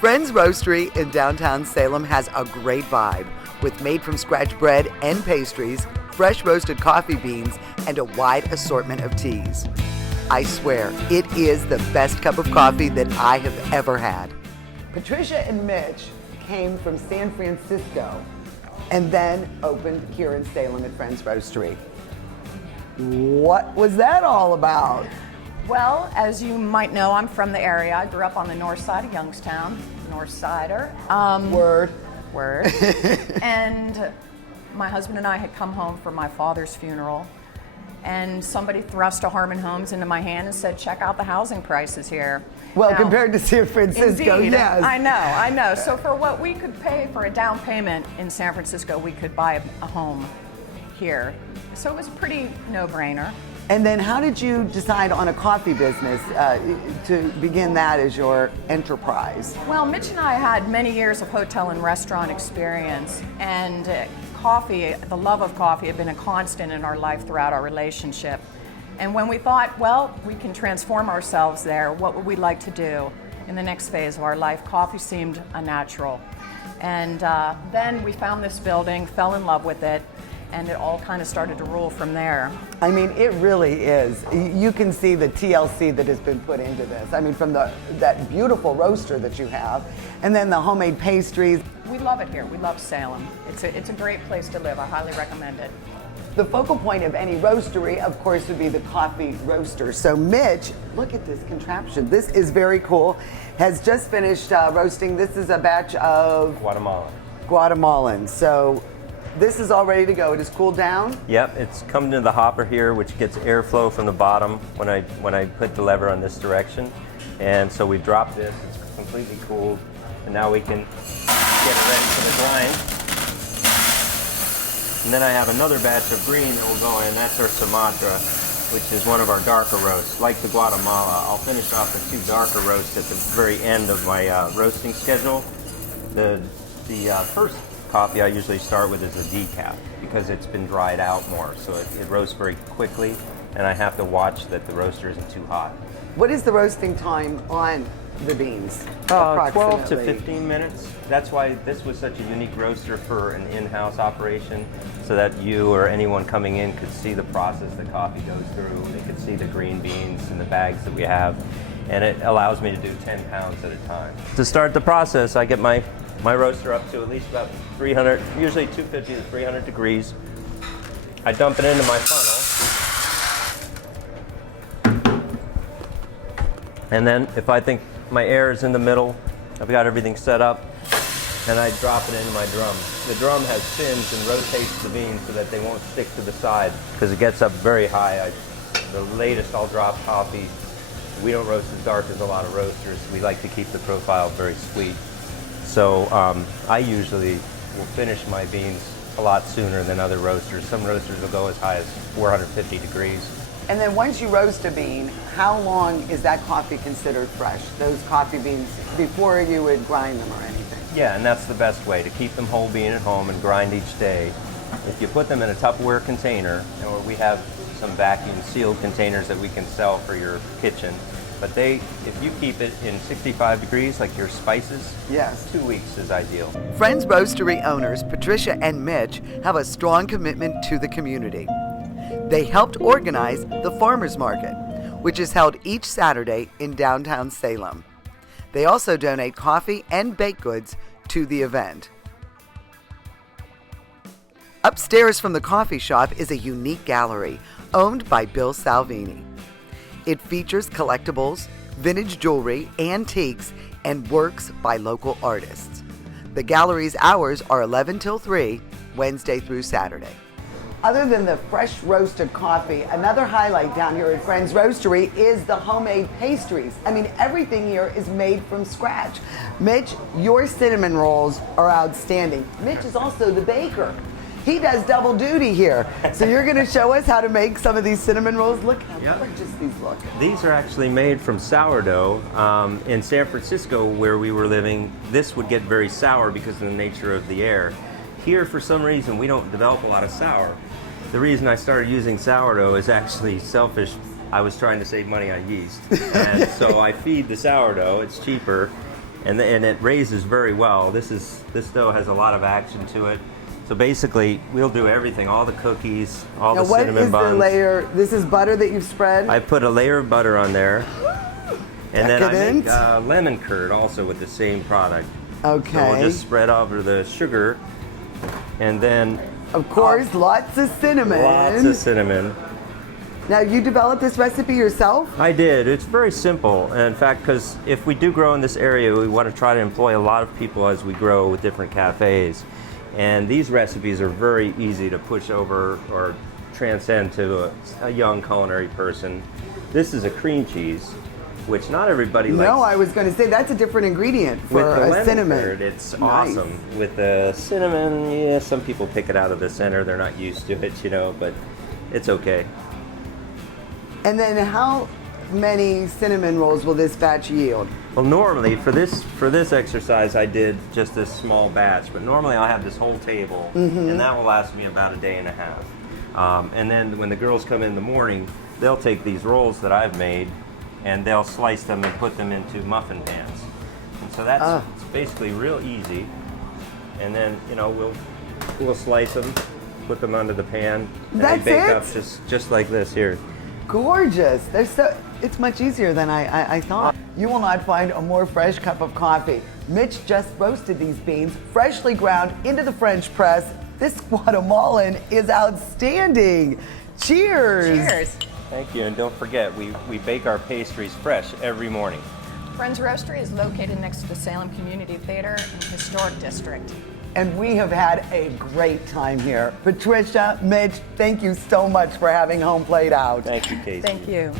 Friends Roastery in downtown Salem has a great vibe with made-from-scratch bread and pastries, fresh roasted coffee beans, and a wide assortment of teas. I swear, it is the best cup of coffee that I have ever had. Patricia and Mitch came from San Francisco and then opened here in Salem at Friends Roastery. What was that all about? Well, as you might know, I'm from the area. I grew up on the north side of Youngstown, North Sider. Word. And my husband and I had come home for my father's funeral, and somebody thrust a Harmon Homes into my hand and said, check out the housing prices here. Well, now, compared to San Francisco, indeed, yes. I know. So for what we could pay for a down payment in San Francisco, we could buy a home here. So it was a pretty no-brainer. And then how did you decide on a coffee business to begin that as your enterprise? Well, Mitch and I had many years of hotel and restaurant experience, and coffee, the love of coffee, had been a constant in our life throughout our relationship. And when we thought, well, we can transform ourselves there, what would we like to do in the next phase of our life? Coffee seemed a natural. And then we found this building, fell in love with it, and it all kind of started to roll from there. I mean, it really is. You can see the TLC that has been put into this. I mean, from that beautiful roaster that you have, and then the homemade pastries. We love it here. We love Salem. It's a great place to live. I highly recommend it. The focal point of any roastery, of course, would be the coffee roaster. So Mitch, look at this contraption. This is very cool. Has just finished roasting. This is a batch of Guatemalan. So this is all ready to go. It is cooled down? Yep, it's coming to the hopper here, which gets airflow from the bottom when I put the lever on this direction. And so we drop this, it's completely cooled, and now we can get it ready for the grind. And then I have another batch of green that will go in, that's our Sumatra, which is one of our darker roasts. Like the Guatemala, I'll finish off the two darker roasts at the very end of my roasting schedule. The first coffee I usually start with is a decaf because it's been dried out more, so it roasts very quickly, and I have to watch that the roaster isn't too hot. What is the roasting time on the beans? 12 to 15 minutes. That's why this was such a unique roaster for an in-house operation, so that you or anyone coming in could see the process that coffee goes through. They could see the green beans in the bags that we have, and it allows me to do 10 pounds at a time. To start the process, I get my roaster up to at least about 300, usually 250 to 300 degrees. I dump it into my funnel. And then if I think my air is in the middle, I've got everything set up, and I drop it into my drum. The drum has fins and rotates the beans so that they won't stick to the side because it gets up very high. The latest I'll drop coffee. We don't roast as dark as a lot of roasters. We like to keep the profile very sweet. So I usually will finish my beans a lot sooner than other roasters. Some roasters will go as high as 450 degrees. And then once you roast a bean, how long is that coffee considered fresh? Those coffee beans before you would grind them or anything? Yeah, and that's the best way, to keep them whole bean at home and grind each day. If you put them in a Tupperware container, or we have some vacuum sealed containers that we can sell for your kitchen, but if you keep it in 65 degrees, like your spices, yes, 2 weeks is ideal. Friends Roastery owners Patricia and Mitch have a strong commitment to the community. They helped organize the Farmers Market, which is held each Saturday in downtown Salem. They also donate coffee and baked goods to the event. Upstairs from the coffee shop is a unique gallery owned by Bill Salvini. It features collectibles, vintage jewelry, antiques, and works by local artists. The gallery's hours are 11 till 3, Wednesday through Saturday. Other than the fresh roasted coffee, another highlight down here at Friends Roastery is the homemade pastries. I mean, everything here is made from scratch. Mitch, your cinnamon rolls are outstanding. Mitch is also the baker. He does double duty here. So you're going to show us how to make some of these cinnamon rolls. Look how gorgeous these look. These are actually made from sourdough. In San Francisco, where we were living, this would get very sour because of the nature of the air. Here, for some reason, we don't develop a lot of sour. The reason I started using sourdough is actually selfish. I was trying to save money on yeast. And so I feed the sourdough, it's cheaper, and it raises very well. This dough has a lot of action to it. So basically, we'll do everything, all the cookies, all the cinnamon buns. What is the layer? This is butter that you've spread? I put a layer of butter on there. And then I Decadent. make lemon curd also with the same product. Okay. So we'll just spread over the sugar, and then... Of course, lots of cinnamon. Lots of cinnamon. Now, you developed this recipe yourself? I did. It's very simple. And in fact, because if we do grow in this area, we want to try to employ a lot of people as we grow with different cafes. And these recipes are very easy to push over or transcend to a young culinary person. This is a cream cheese, which not everybody likes. No, I was going to say that's a different ingredient for with the a lemon cinnamon. curd, it's Nice. awesome. With the cinnamon, yeah, some people pick it out of the center. They're not used to it, you know, but it's okay. And then how many cinnamon rolls will this batch yield? Well, normally for this exercise, I did just this small batch, but normally I'll have this whole table, and that will last me about a day and a half. And then when the girls come in the morning, they'll take these rolls that I've made, and they'll slice them and put them into muffin pans. And so that's it's basically real easy. And then, you know, we'll slice them, put them under the pan, and That's they bake it? up just like this here. Gorgeous. It's much easier than I thought. You will not find a more fresh cup of coffee. Mitch just roasted these beans, freshly ground into the French press. This Guatemalan is outstanding. Cheers. Cheers. Thank you, and don't forget, we bake our pastries fresh every morning. Friends Roastery is located next to the Salem Community Theater in the Historic District. And we have had a great time here. Patricia, Mitch, thank you so much for having Homeplate out. Thank you, Casey. Thank you.